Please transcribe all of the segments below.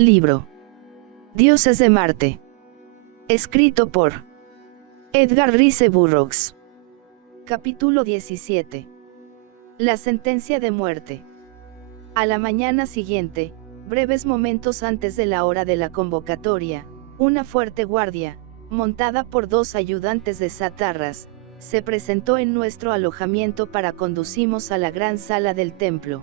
Libro. Dioses de Marte. Escrito por Edgar Rice Burroughs. Capítulo 17. La sentencia de muerte. A la mañana siguiente, breves momentos antes de la hora de la convocatoria, una fuerte guardia, montada por 2 ayudantes de Satarras, se presentó en nuestro alojamiento para conducirnos a la gran sala del templo.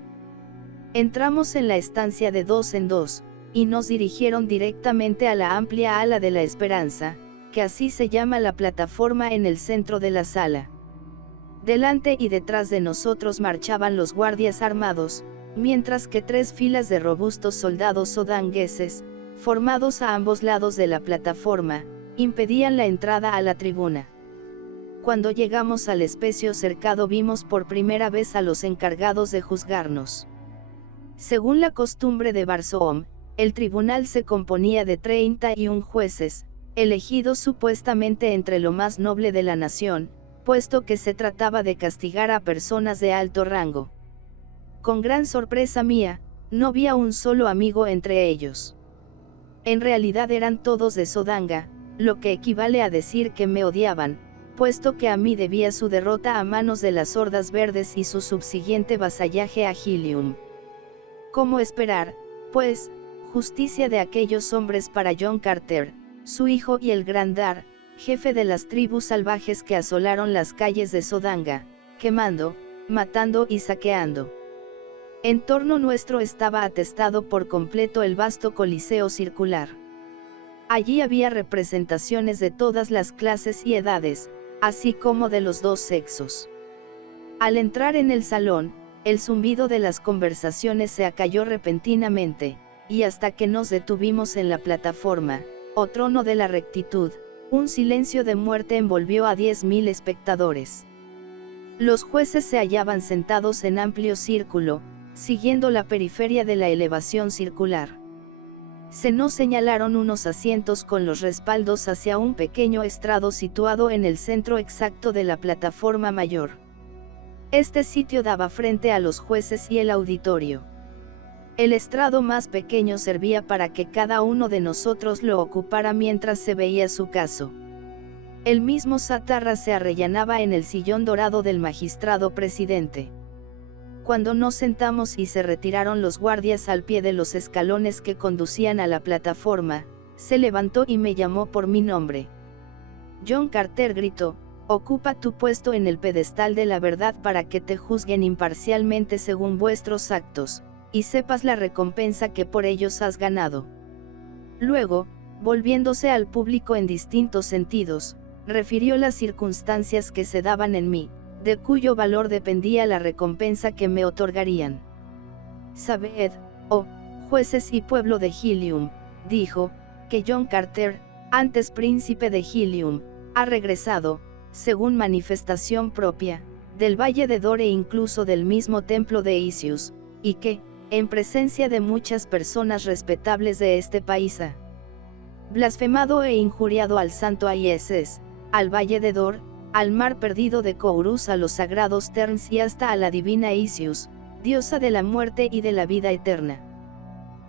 Entramos en la estancia de 2 en 2, y nos dirigieron directamente a la amplia ala de la Esperanza, que así se llama la plataforma en el centro de la sala. Delante y detrás de nosotros marchaban los guardias armados, mientras que 3 filas de robustos soldados sodangueses, formados a ambos lados de la plataforma, impedían la entrada a la tribuna. Cuando llegamos al espacio cercado vimos por primera vez a los encargados de juzgarnos. Según la costumbre de Barsoom, el tribunal se componía de 31 jueces, elegidos supuestamente entre lo más noble de la nación, puesto que se trataba de castigar a personas de alto rango. Con gran sorpresa mía, no vi a un solo amigo entre ellos. En realidad eran todos de Sodanga, lo que equivale a decir que me odiaban, puesto que a mí debía su derrota a manos de las Hordas Verdes y su subsiguiente vasallaje a Helium. ¿Cómo esperar, pues, justicia de aquellos hombres para John Carter, su hijo y el Grandar, jefe de las tribus salvajes que asolaron las calles de Sodanga, quemando, matando y saqueando? En torno nuestro estaba atestado por completo el vasto coliseo circular. Allí había representaciones de todas las clases y edades, así como de los 2 sexos. Al entrar en el salón, el zumbido de las conversaciones se acalló repentinamente, y hasta que nos detuvimos en la plataforma, o trono de la rectitud, un silencio de muerte envolvió a 10.000 espectadores. Los jueces se hallaban sentados en amplio círculo, siguiendo la periferia de la elevación circular. Se nos señalaron unos asientos con los respaldos hacia un pequeño estrado situado en el centro exacto de la plataforma mayor. Este sitio daba frente a los jueces y el auditorio. El estrado más pequeño servía para que cada uno de nosotros lo ocupara mientras se veía su caso. El mismo Satarra se arrellanaba en el sillón dorado del magistrado presidente. Cuando nos sentamos y se retiraron los guardias al pie de los escalones que conducían a la plataforma, se levantó y me llamó por mi nombre. John Carter gritó: ocupa tu puesto en el pedestal de la verdad para que te juzguen imparcialmente según vuestros actos, y sepas la recompensa que por ellos has ganado. Luego, volviéndose al público en distintos sentidos, refirió las circunstancias que se daban en mí, de cuyo valor dependía la recompensa que me otorgarían. Sabed, oh jueces y pueblo de Helium, dijo, que John Carter, antes príncipe de Helium, ha regresado, según manifestación propia, del Valle de Dor e incluso del mismo templo de Isius, y que, en presencia de muchas personas respetables de este país, ha blasfemado e injuriado al santo Aieses, al Valle de Dor, al mar perdido de Kourus, a los sagrados Terns y hasta a la divina Isius, diosa de la muerte y de la vida eterna.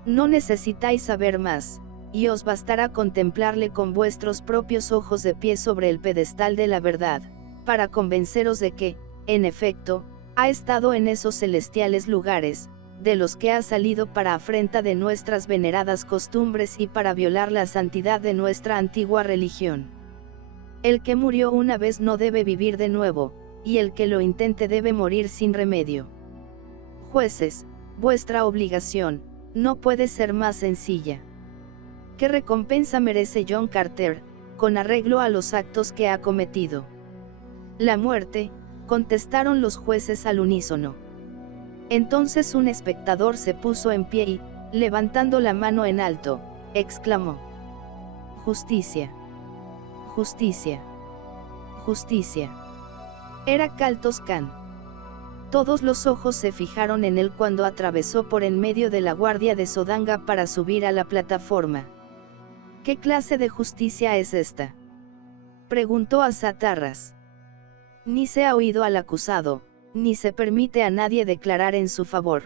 No necesitáis saber más, y os bastará contemplarle con vuestros propios ojos de pie sobre el pedestal de la verdad, para convenceros de que, en efecto, ha estado en esos celestiales lugares, de los que ha salido para afrenta de nuestras veneradas costumbres y para violar la santidad de nuestra antigua religión. El que murió una vez no debe vivir de nuevo, y el que lo intente debe morir sin remedio. Jueces, vuestra obligación no puede ser más sencilla. ¿Qué recompensa merece John Carter, con arreglo a los actos que ha cometido? La muerte, contestaron los jueces al unísono. Entonces un espectador se puso en pie y, levantando la mano en alto, exclamó: justicia. Justicia. Justicia. Era Kaltos Khan. Todos los ojos se fijaron en él cuando atravesó por en medio de la guardia de Sodanga para subir a la plataforma. ¿Qué clase de justicia es esta?, preguntó a Satarras. Ni se ha oído al acusado, ni se permite a nadie declarar en su favor.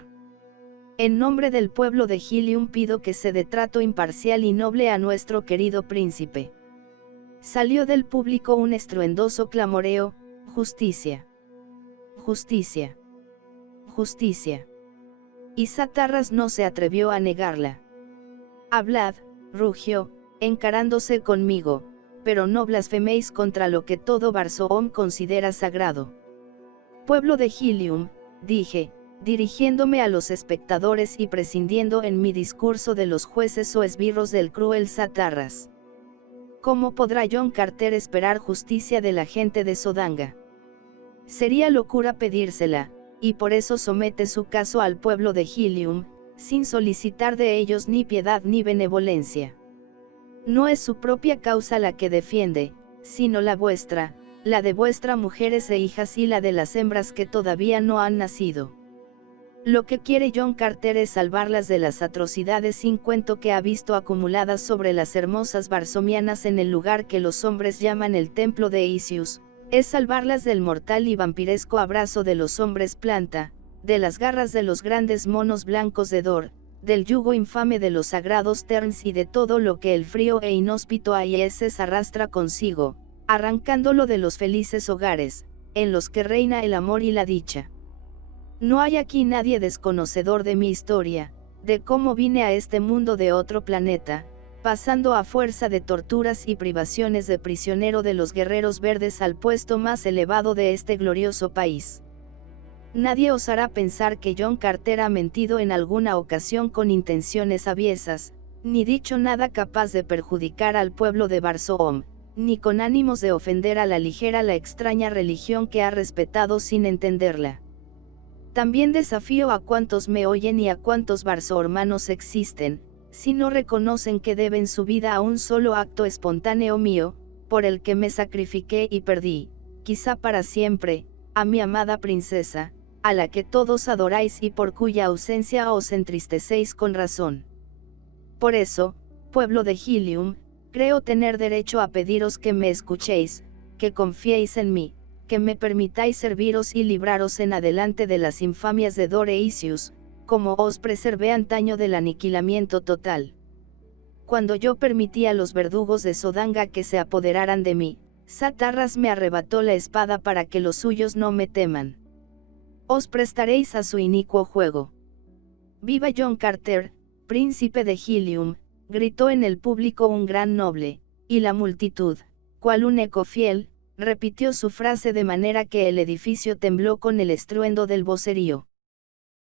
En nombre del pueblo de Helium pido que se dé trato imparcial y noble a nuestro querido príncipe. Salió del público un estruendoso clamoreo: justicia. Justicia. Justicia. Y Satarras no se atrevió a negarla. Hablad, rugió, encarándose conmigo, pero no blasfeméis contra lo que todo Barsoom considera sagrado. Pueblo de Helium, dije, dirigiéndome a los espectadores y prescindiendo en mi discurso de los jueces o esbirros del cruel Satarras. ¿Cómo podrá John Carter esperar justicia de la gente de Sodanga? Sería locura pedírsela, y por eso somete su caso al pueblo de Helium, sin solicitar de ellos ni piedad ni benevolencia. No es su propia causa la que defiende, sino la vuestra, la de vuestras mujeres e hijas y la de las hembras que todavía no han nacido. Lo que quiere John Carter es salvarlas de las atrocidades sin cuento que ha visto acumuladas sobre las hermosas barsomianas en el lugar que los hombres llaman el templo de Isius, es salvarlas del mortal y vampiresco abrazo de los hombres planta, de las garras de los grandes monos blancos de Dor, del yugo infame de los sagrados Terns y de todo lo que el frío e inhóspito Aieses arrastra consigo, arrancándolo de los felices hogares, en los que reina el amor y la dicha. No hay aquí nadie desconocedor de mi historia, de cómo vine a este mundo de otro planeta, pasando a fuerza de torturas y privaciones de prisionero de los guerreros verdes al puesto más elevado de este glorioso país. Nadie osará pensar que John Carter ha mentido en alguna ocasión con intenciones aviesas, ni dicho nada capaz de perjudicar al pueblo de Barsoom, ni con ánimos de ofender a la ligera la extraña religión que ha respetado sin entenderla. También desafío a cuantos me oyen y a cuantos barsoomanos existen, si no reconocen que deben su vida a un solo acto espontáneo mío, por el que me sacrifiqué y perdí, quizá para siempre, a mi amada princesa, a la que todos adoráis y por cuya ausencia os entristecéis con razón. Por eso, pueblo de Helium, creo tener derecho a pediros que me escuchéis, que confiéis en mí, que me permitáis serviros y libraros en adelante de las infamias de Dor e Isius, como os preservé antaño del aniquilamiento total. Cuando yo permití a los verdugos de Sodanga que se apoderaran de mí, Satarras me arrebató la espada para que los suyos no me teman. Os prestaréis a su inicuo juego. ¡Viva John Carter, príncipe de Helium!, gritó en el público un gran noble, y la multitud, cual un eco fiel, repitió su frase de manera que el edificio tembló con el estruendo del vocerío.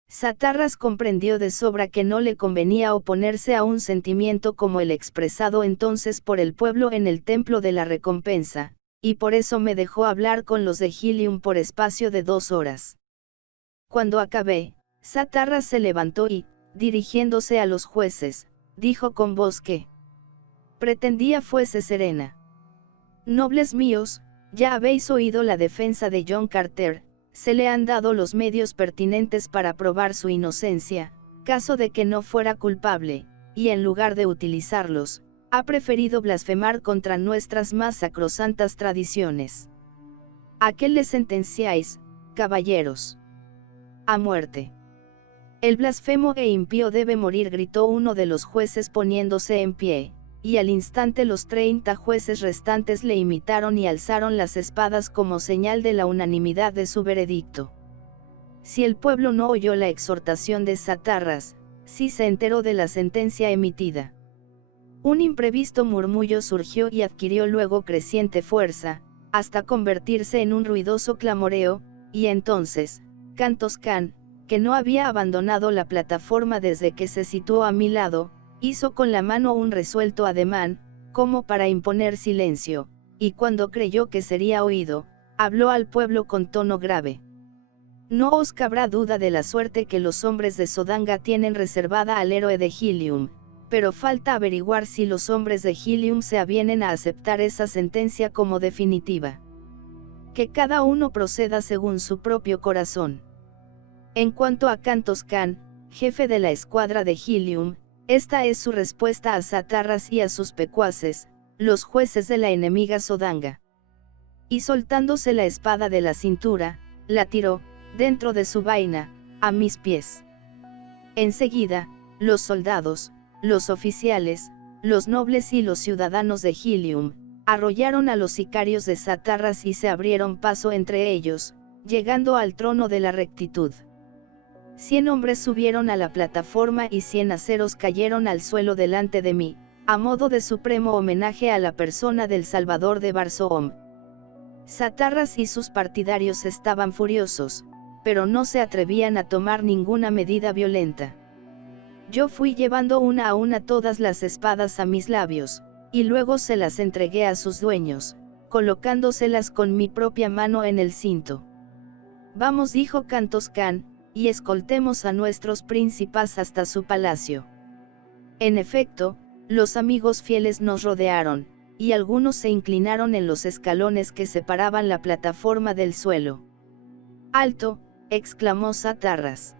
Satarras comprendió de sobra que no le convenía oponerse a un sentimiento como el expresado entonces por el pueblo en el templo de la recompensa, y por eso me dejó hablar con los de Helium por espacio de 2 horas. Cuando acabé, Satarras se levantó y, dirigiéndose a los jueces, dijo con voz que pretendía fuese serena. Nobles míos, ya habéis oído la defensa de John Carter, se le han dado los medios pertinentes para probar su inocencia, caso de que no fuera culpable, y en lugar de utilizarlos, ha preferido blasfemar contra nuestras más sacrosantas tradiciones. ¿A qué le sentenciáis, caballeros? A muerte. El blasfemo e impío debe morir, gritó uno de los jueces poniéndose en pie, y al instante los 30 jueces restantes le imitaron y alzaron las espadas como señal de la unanimidad de su veredicto. Si el pueblo no oyó la exhortación de Satarras, sí se enteró de la sentencia emitida. Un imprevisto murmullo surgió y adquirió luego creciente fuerza, hasta convertirse en un ruidoso clamoreo, y entonces, Cantos Can, que no había abandonado la plataforma desde que se situó a mi lado, hizo con la mano un resuelto ademán, como para imponer silencio, y cuando creyó que sería oído, habló al pueblo con tono grave. No os cabrá duda de la suerte que los hombres de Sodanga tienen reservada al héroe de Helium, pero falta averiguar si los hombres de Helium se avienen a aceptar esa sentencia como definitiva. Que cada uno proceda según su propio corazón. En cuanto a Cantos Can, jefe de la escuadra de Helium, esta es su respuesta a Satarras y a sus pecuaces, los jueces de la enemiga Sodanga. Y soltándose la espada de la cintura, la tiró, dentro de su vaina, a mis pies. Enseguida, los soldados, los oficiales, los nobles y los ciudadanos de Helium, arrollaron a los sicarios de Satarras y se abrieron paso entre ellos, llegando al trono de la rectitud. 100 hombres subieron a la plataforma y 100 aceros cayeron al suelo delante de mí, a modo de supremo homenaje a la persona del Salvador de Barsoom. Satarras y sus partidarios estaban furiosos, pero no se atrevían a tomar ninguna medida violenta. Yo fui llevando una a una todas las espadas a mis labios, y luego se las entregué a sus dueños, colocándoselas con mi propia mano en el cinto. Vamos, dijo Kantos Kan, y escoltemos a nuestros príncipes hasta su palacio. En efecto, los amigos fieles nos rodearon, y algunos se inclinaron en los escalones que separaban la plataforma del suelo. ¡Alto!, exclamó Satarras.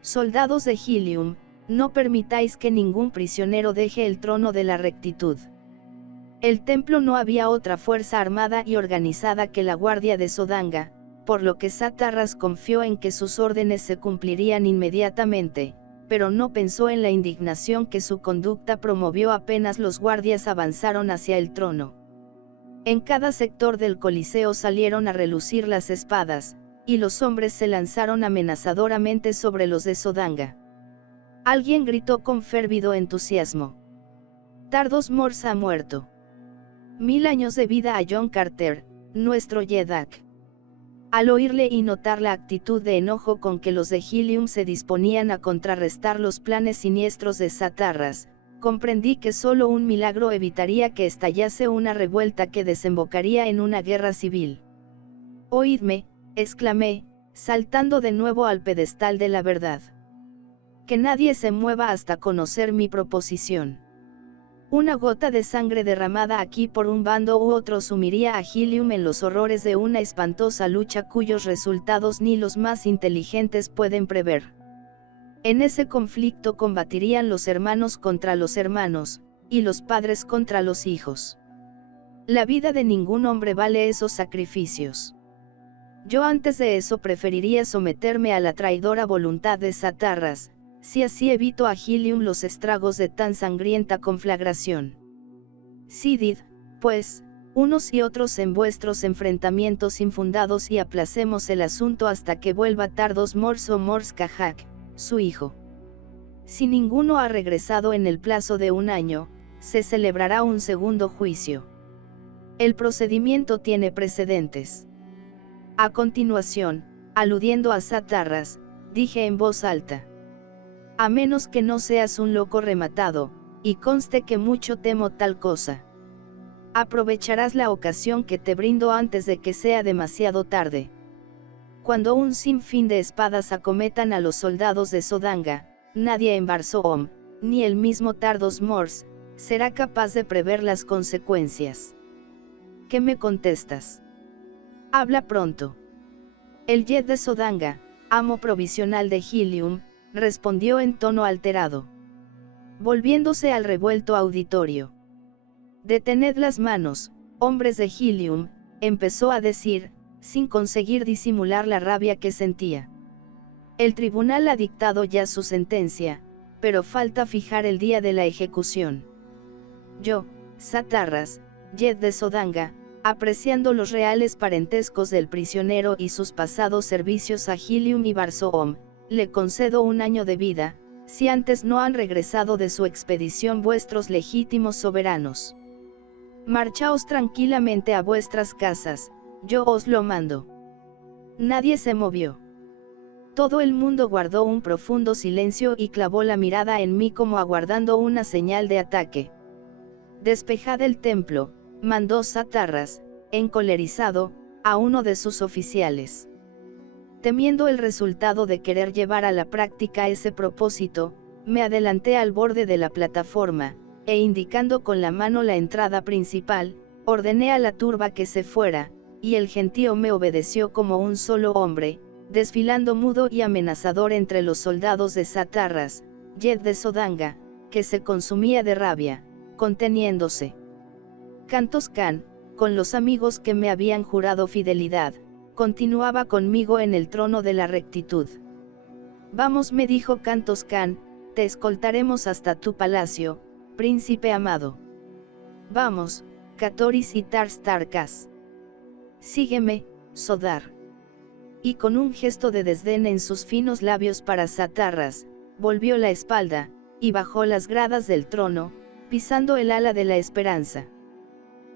Soldados de Helium, no permitáis que ningún prisionero deje el trono de la rectitud. El templo no había otra fuerza armada y organizada que la guardia de Sodanga, por lo que Satarras confió en que sus órdenes se cumplirían inmediatamente, pero no pensó en la indignación que su conducta promovió apenas los guardias avanzaron hacia el trono. En cada sector del Coliseo salieron a relucir las espadas, y los hombres se lanzaron amenazadoramente sobre los de Sodanga. Alguien gritó con férvido entusiasmo: Tardos Mors ha muerto. 1000 años de vida a John Carter, nuestro Yedak. Al oírle y notar la actitud de enojo con que los de Helium se disponían a contrarrestar los planes siniestros de Satarras, comprendí que solo un milagro evitaría que estallase una revuelta que desembocaría en una guerra civil. Oídme, exclamé, saltando de nuevo al pedestal de la verdad. Que nadie se mueva hasta conocer mi proposición. Una gota de sangre derramada aquí por un bando u otro sumiría a Helium en los horrores de una espantosa lucha cuyos resultados ni los más inteligentes pueden prever. En ese conflicto combatirían los hermanos contra los hermanos, y los padres contra los hijos. La vida de ningún hombre vale esos sacrificios. Yo antes de eso preferiría someterme a la traidora voluntad de Satarras, si así evito a Helium los estragos de tan sangrienta conflagración. Sidid, pues, unos y otros en vuestros enfrentamientos infundados y aplacemos el asunto hasta que vuelva Tardos Mors o Mors Kajak, su hijo. Si ninguno ha regresado en el plazo de un año, se celebrará un segundo juicio. El procedimiento tiene precedentes. A continuación, aludiendo a Satarras, dije en voz alta: a menos que no seas un loco rematado, y conste que mucho temo tal cosa. Aprovecharás la ocasión que te brindo antes de que sea demasiado tarde. Cuando un sinfín de espadas acometan a los soldados de Sodanga, nadie en Barsoom, ni el mismo Tardos Mors, será capaz de prever las consecuencias. ¿Qué me contestas? Habla pronto. El Yed de Sodanga, amo provisional de Helium, respondió en tono alterado, volviéndose al revuelto auditorio. Detened las manos, hombres de Helium, empezó a decir, sin conseguir disimular la rabia que sentía. El tribunal ha dictado ya su sentencia, pero falta fijar el día de la ejecución. Yo, Satarras, Yed de Sodanga, apreciando los reales parentescos del prisionero y sus pasados servicios a Helium y Barsoom, le concedo un año de vida, si antes no han regresado de su expedición vuestros legítimos soberanos. Marchaos tranquilamente a vuestras casas, yo os lo mando. Nadie se movió. Todo el mundo guardó un profundo silencio y clavó la mirada en mí como aguardando una señal de ataque. Despejad el templo, mandó Satarras, encolerizado, a uno de sus oficiales. Temiendo el resultado de querer llevar a la práctica ese propósito, me adelanté al borde de la plataforma, e indicando con la mano la entrada principal, ordené a la turba que se fuera, y el gentío me obedeció como un solo hombre, desfilando mudo y amenazador entre los soldados de Satarras, Yed de Sodanga, que se consumía de rabia, conteniéndose. Kantos Kan, con los amigos que me habían jurado fidelidad, continuaba conmigo en el trono de la rectitud. Vamos, me dijo Kantos Kan, te escoltaremos hasta tu palacio, príncipe amado. Vamos, Katoris y Tars Tarkas. Sígueme, Sodar. Y con un gesto de desdén en sus finos labios para Satarras, volvió la espalda, y bajó las gradas del trono, pisando el ala de la esperanza.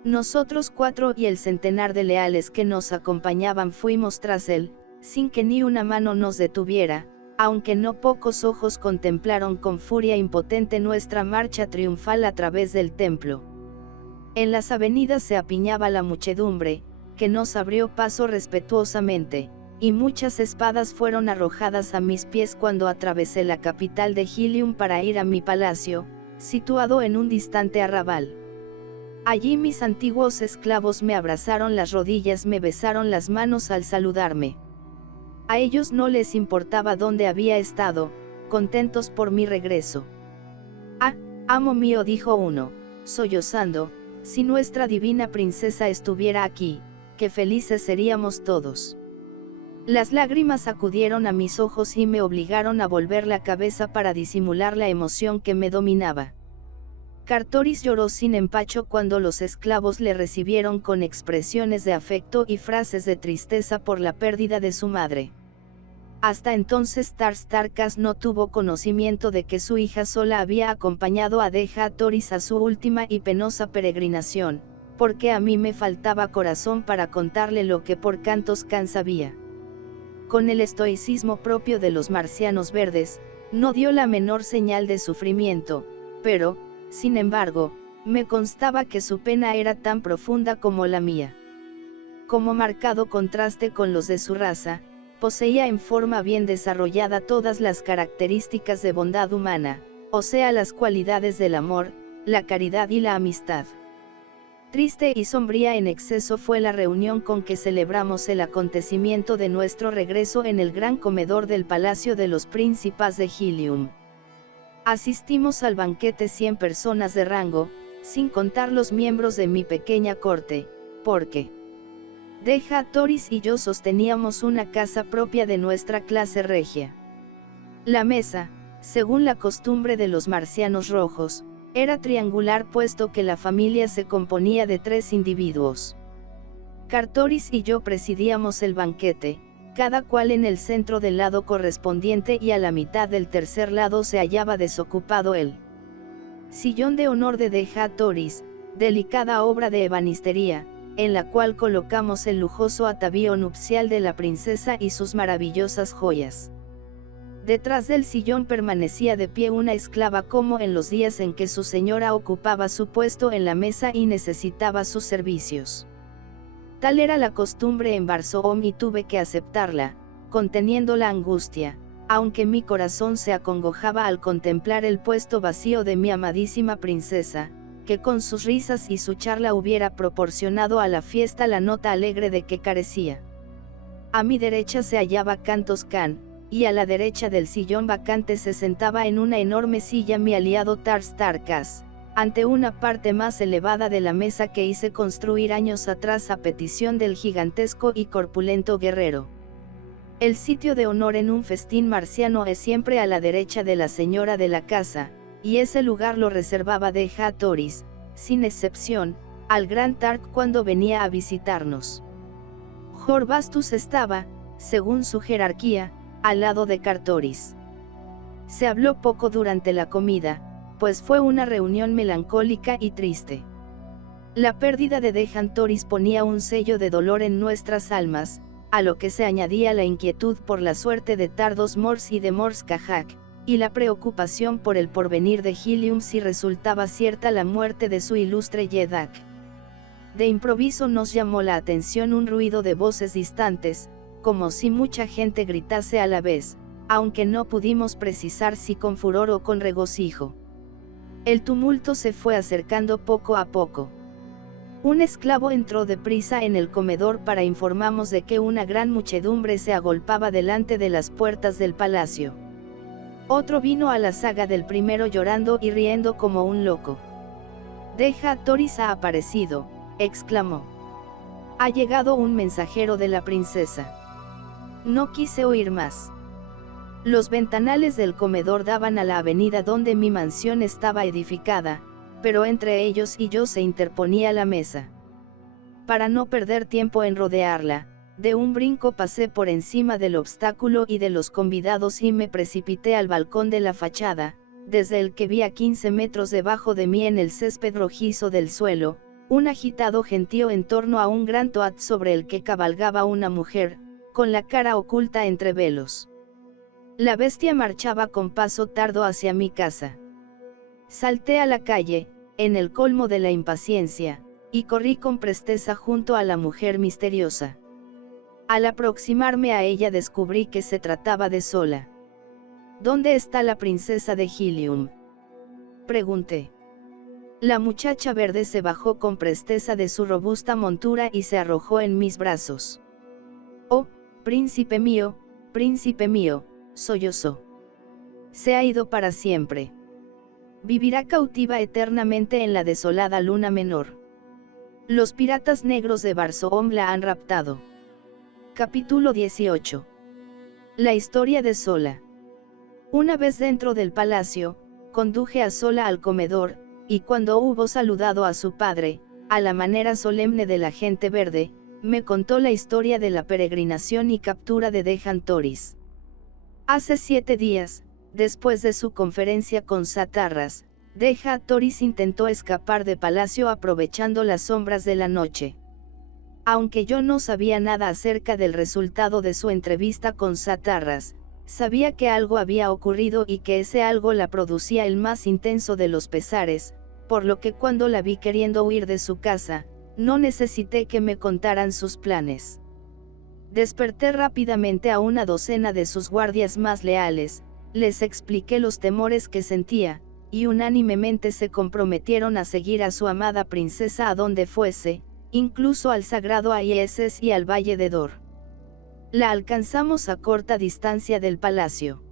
Nosotros 4 y el centenar de leales que nos acompañaban fuimos tras él, sin que ni una mano nos detuviera, aunque no pocos ojos contemplaron con furia impotente nuestra marcha triunfal a través del templo. En las avenidas se apiñaba la muchedumbre, que nos abrió paso respetuosamente, y muchas espadas fueron arrojadas a mis pies cuando atravesé la capital de Helium para ir a mi palacio, situado en un distante arrabal. Allí mis antiguos esclavos me abrazaron las rodillas, me besaron las manos al saludarme. A ellos no les importaba dónde había estado, contentos por mi regreso. Ah, amo mío, dijo uno, sollozando, si nuestra divina princesa estuviera aquí, qué felices seríamos todos. Las lágrimas acudieron a mis ojos y me obligaron a volver la cabeza para disimular la emoción que me dominaba. Kartoris lloró sin empacho cuando los esclavos le recibieron con expresiones de afecto y frases de tristeza por la pérdida de su madre. Hasta entonces Tars Tarkas no tuvo conocimiento de que su hija sola había acompañado a Dejatoris a su última y penosa peregrinación, porque a mí me faltaba corazón para contarle lo que por Kantos Kan sabía. Con el estoicismo propio de los marcianos verdes, no dio la menor señal de sufrimiento, pero, sin embargo, me constaba que su pena era tan profunda como la mía. Como marcado contraste con los de su raza, poseía en forma bien desarrollada todas las características de bondad humana, o sea las cualidades del amor, la caridad y la amistad. Triste y sombría en exceso fue la reunión con que celebramos el acontecimiento de nuestro regreso en el gran comedor del Palacio de los Príncipes de Helium. Asistimos al banquete 100 personas de rango, sin contar los miembros de mi pequeña corte, porque Dejatoris y yo sosteníamos una casa propia de nuestra clase regia. La mesa, según la costumbre de los marcianos rojos, era triangular puesto que la familia se componía de 3 individuos. Kartoris y yo presidíamos el banquete, cada cual en el centro del lado correspondiente y a la mitad del tercer lado se hallaba desocupado el sillón de honor de Dejatoris, delicada obra de ebanistería, en la cual colocamos el lujoso atavío nupcial de la princesa y sus maravillosas joyas. Detrás del sillón permanecía de pie una esclava como en los días en que su señora ocupaba su puesto en la mesa y necesitaba sus servicios. Tal era la costumbre en Barsoom y tuve que aceptarla, conteniendo la angustia, aunque mi corazón se acongojaba al contemplar el puesto vacío de mi amadísima princesa, que con sus risas y su charla hubiera proporcionado a la fiesta la nota alegre de que carecía. A mi derecha se hallaba Kantos Kan, y a la derecha del sillón vacante se sentaba en una enorme silla mi aliado Tars Tarkas, ante una parte más elevada de la mesa que hice construir años atrás a petición del gigantesco y corpulento guerrero. El sitio de honor en un festín marciano es siempre a la derecha de la señora de la casa, y ese lugar lo reservaba Dejatoris, sin excepción, al gran Tark cuando venía a visitarnos. Jorbastus estaba, según su jerarquía, al lado de Kartoris. Se habló poco durante la comida, pues fue una reunión melancólica y triste. La pérdida de Dejatoris ponía un sello de dolor en nuestras almas, a lo que se añadía la inquietud por la suerte de Tardos Mors y de Mors Kajak, y la preocupación por el porvenir de Helium si resultaba cierta la muerte de su ilustre Yedak. De improviso nos llamó la atención un ruido de voces distantes, como si mucha gente gritase a la vez, aunque no pudimos precisar si con furor o con regocijo. El tumulto se fue acercando poco a poco. Un esclavo entró deprisa en el comedor para informarnos de que una gran muchedumbre se agolpaba delante de las puertas del palacio. Otro vino a la saga del primero llorando y riendo como un loco. Dejatoris ha aparecido, exclamó. Ha llegado un mensajero de la princesa. No quise oír más. Los ventanales del comedor daban a la avenida donde mi mansión estaba edificada, pero entre ellos y yo se interponía la mesa. Para no perder tiempo en rodearla, de un brinco pasé por encima del obstáculo y de los convidados y me precipité al balcón de la fachada, desde el que vi a 15 metros debajo de mí en el césped rojizo del suelo, un agitado gentío en torno a un gran toad sobre el que cabalgaba una mujer, con la cara oculta entre velos. La bestia marchaba con paso tardo hacia mi casa. Salté a la calle, en el colmo de la impaciencia, y corrí con presteza junto a la mujer misteriosa. Al aproximarme a ella descubrí que se trataba de Sola. ¿Dónde está la princesa de Helium?, pregunté. La muchacha verde se bajó con presteza de su robusta montura y se arrojó en mis brazos. «Oh, príncipe mío», sollozó. «Se ha ido para siempre. Vivirá cautiva eternamente en la desolada luna menor. Los piratas negros de Barsoom la han raptado». Capítulo 18. La historia de Sola. Una vez dentro del palacio, conduje a Sola al comedor, y cuando hubo saludado a su padre, a la manera solemne de la gente verde, me contó la historia de la peregrinación y captura de Dejan Toris. Hace 7 días, después de su conferencia con Satarras, Dejan Toris intentó escapar de palacio aprovechando las sombras de la noche. Aunque yo no sabía nada acerca del resultado de su entrevista con Satarras, sabía que algo había ocurrido y que ese algo la producía el más intenso de los pesares, por lo que cuando la vi queriendo huir de su casa, no necesité que me contaran sus planes. Desperté rápidamente a una docena de sus guardias más leales, les expliqué los temores que sentía, y unánimemente se comprometieron a seguir a su amada princesa a donde fuese, incluso al sagrado Aieses y al Valle de Dor. La alcanzamos a corta distancia del palacio.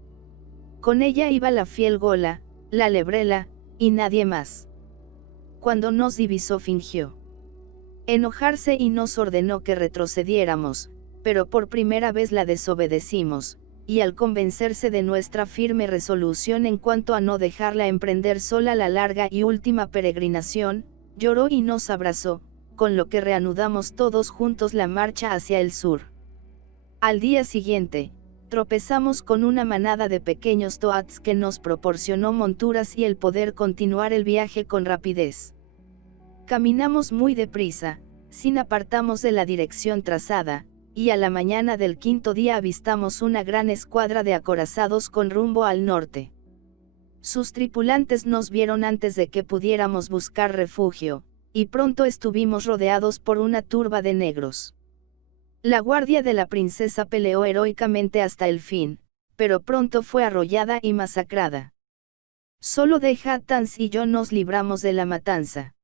Con ella iba la fiel Gola, la lebrela, y nadie más. Cuando nos divisó fingió enojarse y nos ordenó que retrocediéramos, pero por primera vez la desobedecimos, y al convencerse de nuestra firme resolución en cuanto a no dejarla emprender sola la larga y última peregrinación, lloró y nos abrazó, con lo que reanudamos todos juntos la marcha hacia el sur. Al día siguiente, tropezamos con una manada de pequeños toads que nos proporcionó monturas y el poder continuar el viaje con rapidez. Caminamos muy deprisa, sin apartarnos de la dirección trazada, y a la mañana del 5.º día avistamos una gran escuadra de acorazados con rumbo al norte. Sus tripulantes nos vieron antes de que pudiéramos buscar refugio, y pronto estuvimos rodeados por una turba de negros. La guardia de la princesa peleó heroicamente hasta el fin, pero pronto fue arrollada y masacrada. Solo Dejan Toris y yo nos libramos de la matanza.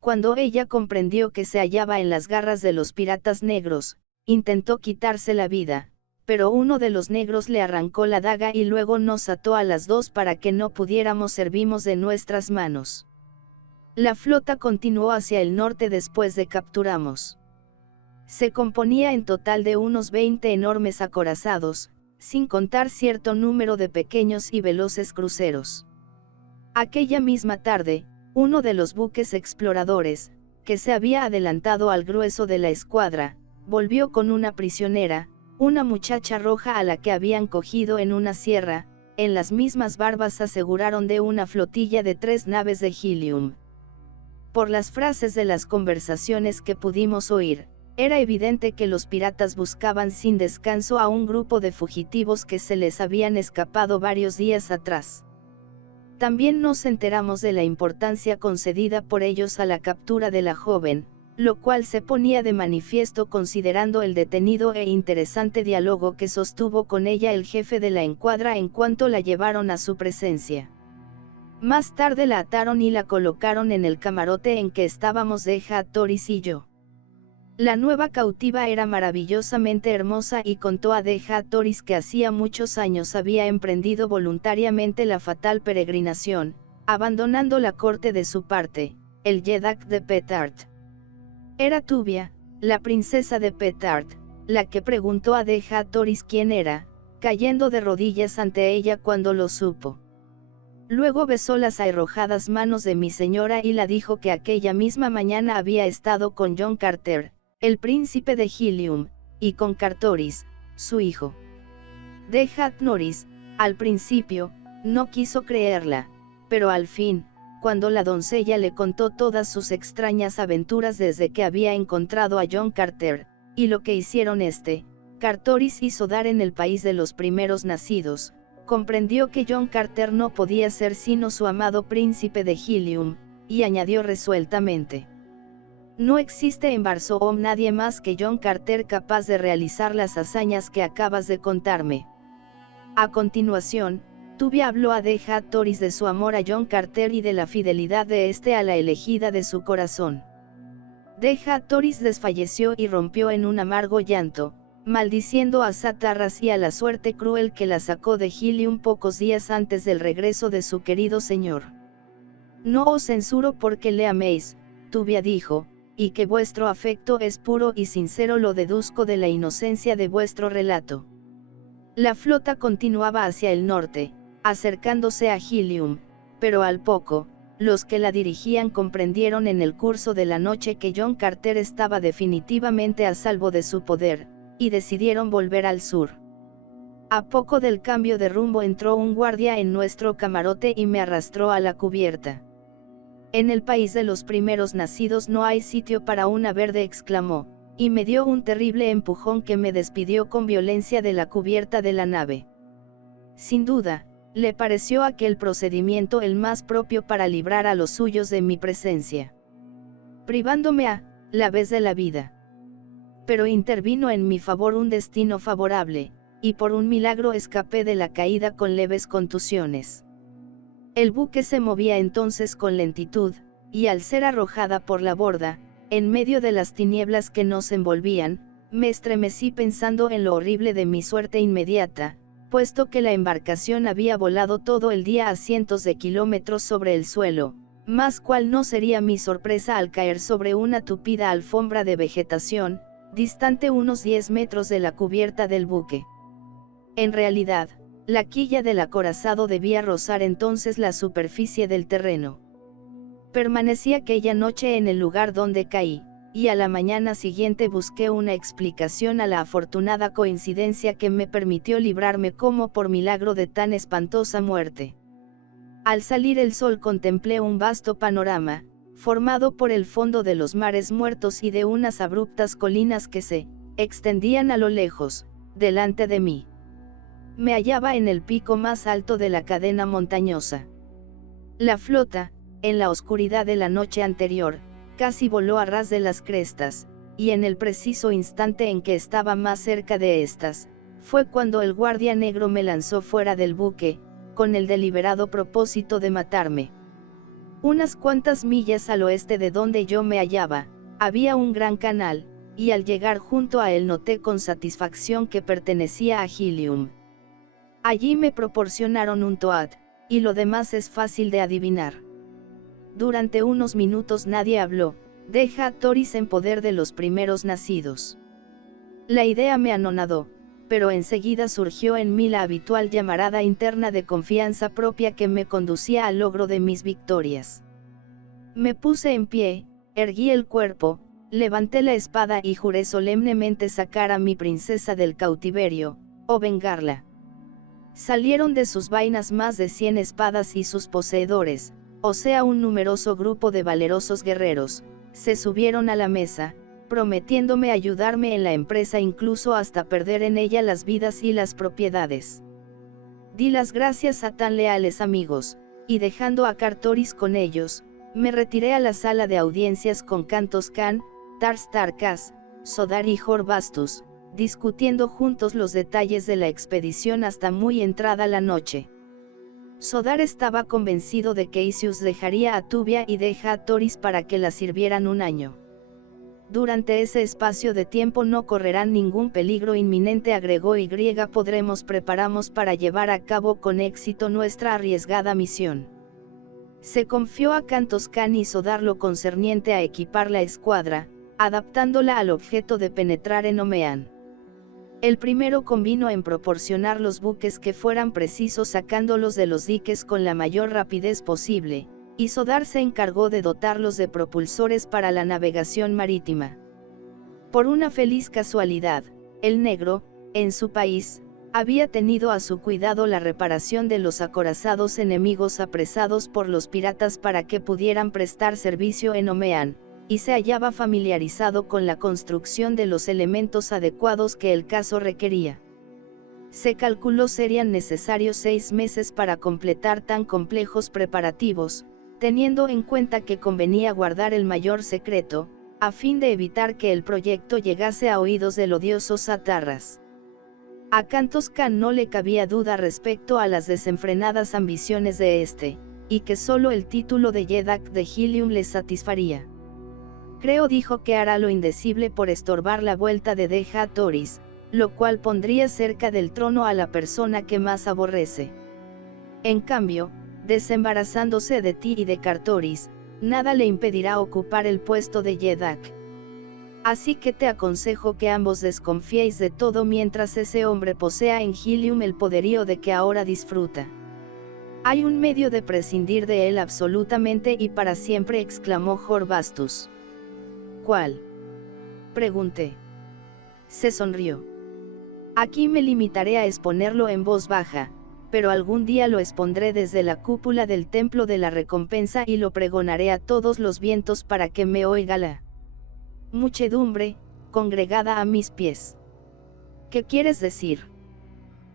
Cuando ella comprendió que se hallaba en las garras de los piratas negros, intentó quitarse la vida, pero uno de los negros le arrancó la daga y luego nos ató a las dos para que no pudiéramos servirnos de nuestras manos. La flota continuó hacia el norte después de capturamos. Se componía en total de unos 20 enormes acorazados, sin contar cierto número de pequeños y veloces cruceros. Aquella misma tarde, uno de los buques exploradores, que se había adelantado al grueso de la escuadra, volvió con una prisionera, una muchacha roja a la que habían cogido en una sierra. En las mismas barbas aseguraron de una flotilla de 3 naves de Helium. Por las frases de las conversaciones que pudimos oír, era evidente que los piratas buscaban sin descanso a un grupo de fugitivos que se les habían escapado varios días atrás. También nos enteramos de la importancia concedida por ellos a la captura de la joven, lo cual se ponía de manifiesto considerando el detenido e interesante diálogo que sostuvo con ella el jefe de la escuadra en cuanto la llevaron a su presencia. Más tarde la ataron y la colocaron en el camarote en que estábamos Dejan Toris y yo. La nueva cautiva era maravillosamente hermosa y contó a Dejan Toris que hacía muchos años había emprendido voluntariamente la fatal peregrinación, abandonando la corte de su parte, el Yedak de Petard. Era Tuvia, la princesa de Petard, la que preguntó a Dejan Toris quién era, cayendo de rodillas ante ella cuando lo supo. Luego besó las arrojadas manos de mi señora y la dijo que aquella misma mañana había estado con John Carter, el príncipe de Helium, y con Cartoris, su hijo. Dejad Norris, al principio, no quiso creerla, pero al fin, cuando la doncella le contó todas sus extrañas aventuras desde que había encontrado a John Carter, y lo que hicieron Cartoris y Sodar en el país de los primeros nacidos, comprendió que John Carter no podía ser sino su amado príncipe de Helium, y añadió resueltamente: no existe en Barsoom nadie más que John Carter capaz de realizar las hazañas que acabas de contarme. A continuación, Tubia habló a Deja Toris de su amor a John Carter y de la fidelidad de este a la elegida de su corazón. Deja Toris desfalleció y rompió en un amargo llanto, maldiciendo a Satarras y a la suerte cruel que la sacó de Helium pocos días antes del regreso de su querido señor. No os censuro porque le améis, Tubia dijo, y que vuestro afecto es puro y sincero lo deduzco de la inocencia de vuestro relato. La flota continuaba hacia el norte, acercándose a Helium, pero al poco, los que la dirigían comprendieron en el curso de la noche que John Carter estaba definitivamente a salvo de su poder, y decidieron volver al sur. A poco del cambio de rumbo entró un guardia en nuestro camarote y me arrastró a la cubierta. En el país de los primeros nacidos no hay sitio para una verde, exclamó, y me dio un terrible empujón que me despidió con violencia de la cubierta de la nave. Sin duda, le pareció aquel procedimiento el más propio para librar a los suyos de mi presencia, privándome a la vez de la vida. Pero intervino en mi favor un destino favorable, y por un milagro escapé de la caída con leves contusiones. El buque se movía entonces con lentitud, y al ser arrojada por la borda, en medio de las tinieblas que nos envolvían, me estremecí pensando en lo horrible de mi suerte inmediata, puesto que la embarcación había volado todo el día a cientos de kilómetros sobre el suelo, mas cuál no sería mi sorpresa al caer sobre una tupida alfombra de vegetación, distante unos 10 metros de la cubierta del buque. En realidad, la quilla del acorazado debía rozar entonces la superficie del terreno. Permanecí aquella noche en el lugar donde caí, y a la mañana siguiente busqué una explicación a la afortunada coincidencia que me permitió librarme como por milagro de tan espantosa muerte. Al salir el sol contemplé un vasto panorama, formado por el fondo de los mares muertos y de unas abruptas colinas que se extendían a lo lejos, delante de mí. Me hallaba en el pico más alto de la cadena montañosa. La flota, en la oscuridad de la noche anterior, casi voló a ras de las crestas, y en el preciso instante en que estaba más cerca de estas, fue cuando el guardia negro me lanzó fuera del buque, con el deliberado propósito de matarme. Unas cuantas millas al oeste de donde yo me hallaba, había un gran canal, y al llegar junto a él noté con satisfacción que pertenecía a Helium. Allí me proporcionaron un toad, y lo demás es fácil de adivinar. Durante unos minutos nadie habló, deja a Toris en poder de los primeros nacidos. La idea me anonadó, pero enseguida surgió en mí la habitual llamarada interna de confianza propia que me conducía al logro de mis victorias. Me puse en pie, erguí el cuerpo, levanté la espada y juré solemnemente sacar a mi princesa del cautiverio, o vengarla. Salieron de sus vainas más de 100 espadas y sus poseedores, o sea un numeroso grupo de valerosos guerreros, se subieron a la mesa, prometiéndome ayudarme en la empresa incluso hasta perder en ella las vidas y las propiedades. Di las gracias a tan leales amigos, y dejando a Cartoris con ellos, me retiré a la sala de audiencias con Cantos Can, Tars Tarkas, Sodar y Jorbastus, discutiendo juntos los detalles de la expedición hasta muy entrada la noche. Sodar estaba convencido de que Isius dejaría a Tubia y deja a Toris para que la sirvieran un año. Durante ese espacio de tiempo no correrán ningún peligro inminente, agregó, y preparamos para llevar a cabo con éxito nuestra arriesgada misión. Se confió a Cantos Can y Sodar lo concerniente a equipar la escuadra, adaptándola al objeto de penetrar en Omeán. El primero convino en proporcionar los buques que fueran precisos sacándolos de los diques con la mayor rapidez posible, y Sodar se encargó de dotarlos de propulsores para la navegación marítima. Por una feliz casualidad, el negro, en su país, había tenido a su cuidado la reparación de los acorazados enemigos apresados por los piratas para que pudieran prestar servicio en Omeán, y se hallaba familiarizado con la construcción de los elementos adecuados que el caso requería. Se calculó serían necesarios 6 meses para completar tan complejos preparativos, teniendo en cuenta que convenía guardar el mayor secreto, a fin de evitar que el proyecto llegase a oídos del odioso Satarras. A Kantos Kan no le cabía duda respecto a las desenfrenadas ambiciones de este, y que solo el título de Yedak de Helium le satisfaría. Creo dijo que hará lo indecible por estorbar la vuelta de Deja Toris, lo cual pondría cerca del trono a la persona que más aborrece. En cambio, desembarazándose de ti y de Cartoris, nada le impedirá ocupar el puesto de Yedak. Así que te aconsejo que ambos desconfiéis de todo mientras ese hombre posea en Helium el poderío de que ahora disfruta. Hay un medio de prescindir de él absolutamente y para siempre, exclamó Horbastus. ¿Cuál? Pregunté. Se sonrió. Aquí me limitaré a exponerlo en voz baja, pero algún día lo expondré desde la cúpula del templo de la recompensa y lo pregonaré a todos los vientos para que me oiga la muchedumbre, congregada a mis pies. ¿Qué quieres decir?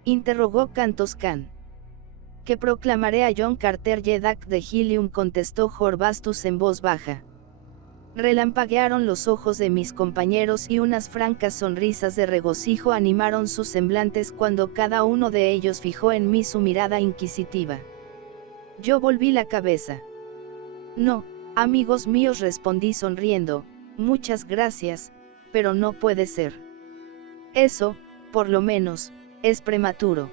Interrogó Kantos Kan. Que proclamaré a John Carter Yedak de Helium, contestó Horbastus en voz baja. Relampaguearon los ojos de mis compañeros y unas francas sonrisas de regocijo animaron sus semblantes cuando cada uno de ellos fijó en mí su mirada inquisitiva. Yo volví la cabeza. No, amigos míos, respondí sonriendo, muchas gracias, pero no puede ser. Eso, por lo menos, es prematuro.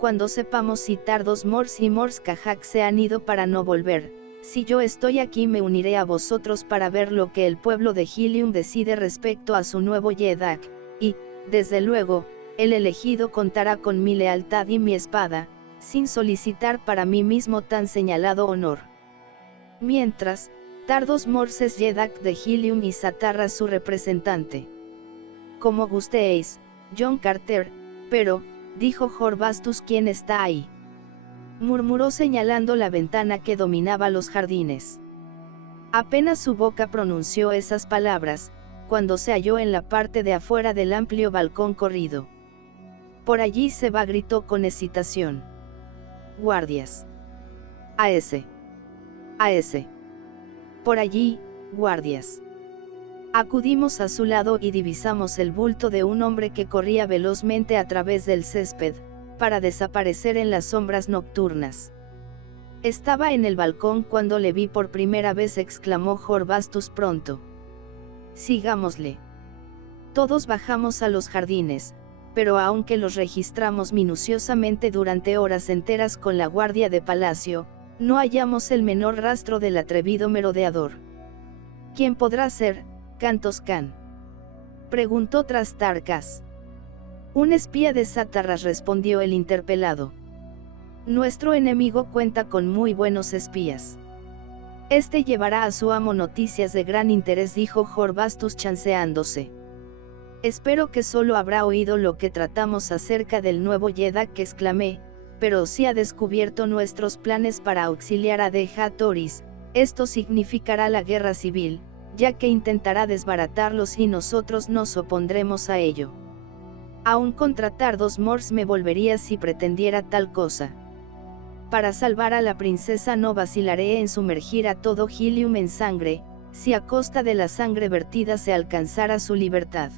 Cuando sepamos si Tardos Mors y Mors Kajak se han ido para no volver, si yo estoy aquí me uniré a vosotros para ver lo que el pueblo de Helium decide respecto a su nuevo Yedak, y, desde luego, el elegido contará con mi lealtad y mi espada, sin solicitar para mí mismo tan señalado honor. Mientras, Tardos Mors es Yedak de Helium y Satarras su representante. Como gustéis, John Carter, pero, dijo Horbastus, ¿quién está ahí? Murmuró señalando la ventana que dominaba los jardines. Apenas su boca pronunció esas palabras, cuando se halló en la parte de afuera del amplio balcón corrido. Por allí se va, gritó con excitación. Guardias. A ese. A ese. Por allí, guardias. Acudimos a su lado y divisamos el bulto de un hombre que corría velozmente a través del césped, para desaparecer en las sombras nocturnas. Estaba en el balcón cuando le vi por primera vez, exclamó Horbastus pronto. Sigámosle. Todos bajamos a los jardines, pero aunque los registramos minuciosamente durante horas enteras con la guardia de palacio, no hallamos el menor rastro del atrevido merodeador. ¿Quién podrá ser, Kantos Kan? Preguntó Trastarkas. Un espía de Satarras, respondió el interpelado. Nuestro enemigo cuenta con muy buenos espías. Este llevará a su amo noticias de gran interés, dijo Horbastus chanceándose. Espero que solo habrá oído lo que tratamos acerca del nuevo Yedak, exclamé, pero si ha descubierto nuestros planes para auxiliar a Deja Toris, esto significará la guerra civil, ya que intentará desbaratarlos y nosotros nos opondremos a ello. Aún contra Tardos Mors me volvería si pretendiera tal cosa. Para salvar a la princesa no vacilaré en sumergir a todo Helium en sangre, si a costa de la sangre vertida se alcanzara su libertad.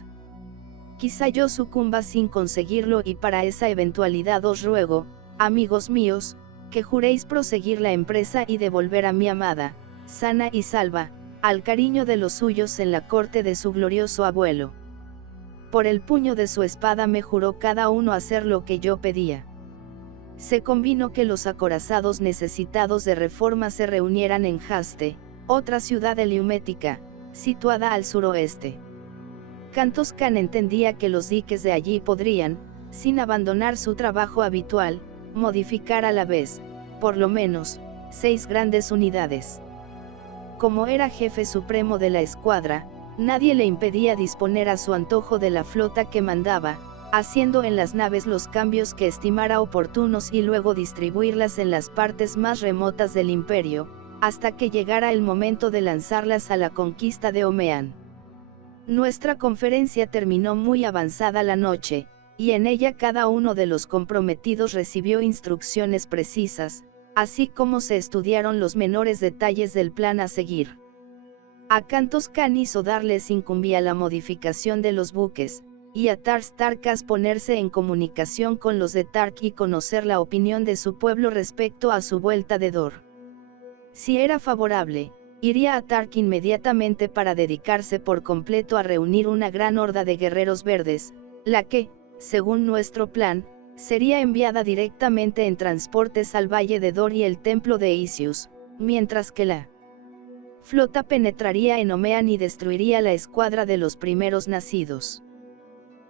Quizá yo sucumba sin conseguirlo, y para esa eventualidad os ruego, amigos míos, que juréis proseguir la empresa y devolver a mi amada, sana y salva, al cariño de los suyos en la corte de su glorioso abuelo. Por el puño de su espada me juró cada uno hacer lo que yo pedía. Se convino que los acorazados necesitados de reforma se reunieran en Haste, otra ciudad heliumética, situada al suroeste. Akantos Khan entendía que los diques de allí podrían, sin abandonar su trabajo habitual, modificar a la vez, por lo menos, 6 grandes unidades. Como era jefe supremo de la escuadra, nadie le impedía disponer a su antojo de la flota que mandaba, haciendo en las naves los cambios que estimara oportunos y luego distribuirlas en las partes más remotas del imperio, hasta que llegara el momento de lanzarlas a la conquista de Omean. Nuestra conferencia terminó muy avanzada la noche, y en ella cada uno de los comprometidos recibió instrucciones precisas, así como se estudiaron los menores detalles del plan a seguir. Akantos Khan hizo darles incumbía la modificación de los buques, y a Tars Tarkas ponerse en comunicación con los de Tark y conocer la opinión de su pueblo respecto a su vuelta de Dor. Si era favorable, iría a Tark inmediatamente para dedicarse por completo a reunir una gran horda de guerreros verdes, la que, según nuestro plan, sería enviada directamente en transportes al Valle de Dor y el templo de Isius, mientras que la flota penetraría en Omean y destruiría la escuadra de los primeros nacidos.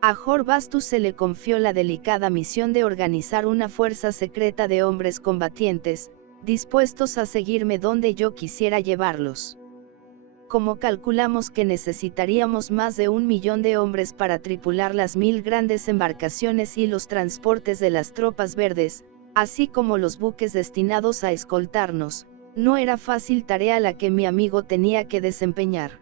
A Hor-Bastus se le confió la delicada misión de organizar una fuerza secreta de hombres combatientes, dispuestos a seguirme donde yo quisiera llevarlos. Como calculamos que necesitaríamos más de 1 millón de hombres para tripular las 1000 grandes embarcaciones y los transportes de las tropas verdes, así como los buques destinados a escoltarnos, no era fácil tarea la que mi amigo tenía que desempeñar.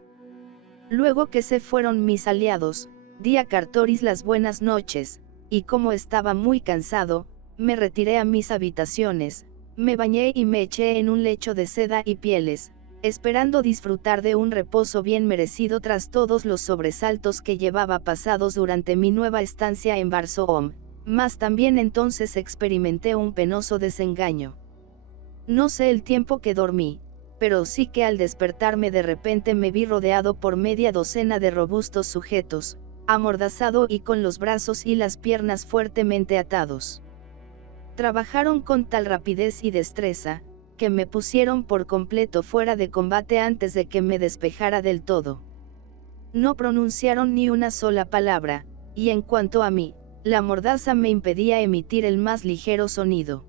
Luego que se fueron mis aliados, di a Cartoris las buenas noches, y como estaba muy cansado, me retiré a mis habitaciones, me bañé y me eché en un lecho de seda y pieles, esperando disfrutar de un reposo bien merecido tras todos los sobresaltos que llevaba pasados durante mi nueva estancia en Barsoom, mas también entonces experimenté un penoso desengaño. No sé el tiempo que dormí, pero sí que al despertarme de repente me vi rodeado por media docena de robustos sujetos, amordazado y con los brazos y las piernas fuertemente atados. Trabajaron con tal rapidez y destreza, que me pusieron por completo fuera de combate antes de que me despejara del todo. No pronunciaron ni una sola palabra, y en cuanto a mí, la mordaza me impedía emitir el más ligero sonido.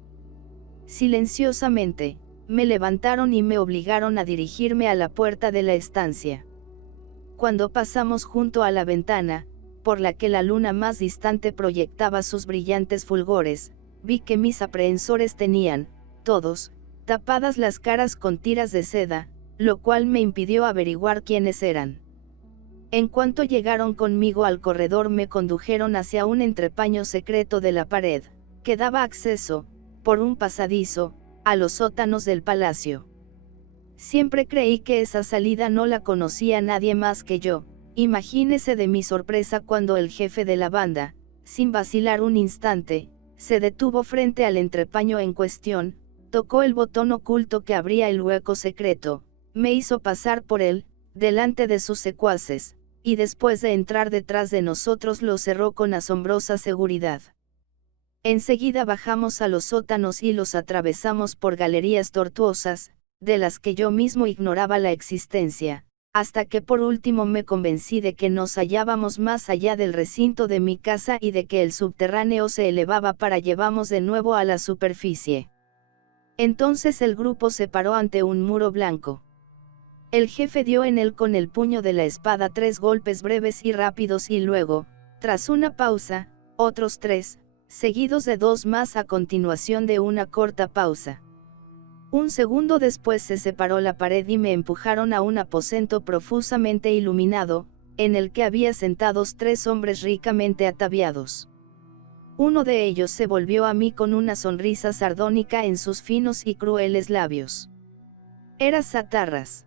Silenciosamente, me levantaron y me obligaron a dirigirme a la puerta de la estancia. Cuando pasamos junto a la ventana, por la que la luna más distante proyectaba sus brillantes fulgores, vi que mis aprehensores tenían, todos, tapadas las caras con tiras de seda, lo cual me impidió averiguar quiénes eran. En cuanto llegaron conmigo al corredor me condujeron hacia un entrepaño secreto de la pared, que daba acceso, por un pasadizo, a los sótanos del palacio. Siempre creí que esa salida no la conocía nadie más que yo. Imagínese de mi sorpresa cuando el jefe de la banda, sin vacilar un instante, se detuvo frente al entrepaño en cuestión, tocó el botón oculto que abría el hueco secreto, me hizo pasar por él, delante de sus secuaces, y después de entrar detrás de nosotros lo cerró con asombrosa seguridad. Enseguida bajamos a los sótanos y los atravesamos por galerías tortuosas, de las que yo mismo ignoraba la existencia, hasta que por último me convencí de que nos hallábamos más allá del recinto de mi casa y de que el subterráneo se elevaba para llevarnos de nuevo a la superficie. Entonces el grupo se paró ante un muro blanco. El jefe dio en él con el puño de la espada 3 golpes breves y rápidos y luego, tras una pausa, otros 3, seguidos de 2 más a continuación de una corta pausa. Un segundo después se separó la pared y me empujaron a un aposento profusamente iluminado, en el que había sentados 3 hombres ricamente ataviados. Uno de ellos se volvió a mí con una sonrisa sardónica en sus finos y crueles labios. Era Satarras.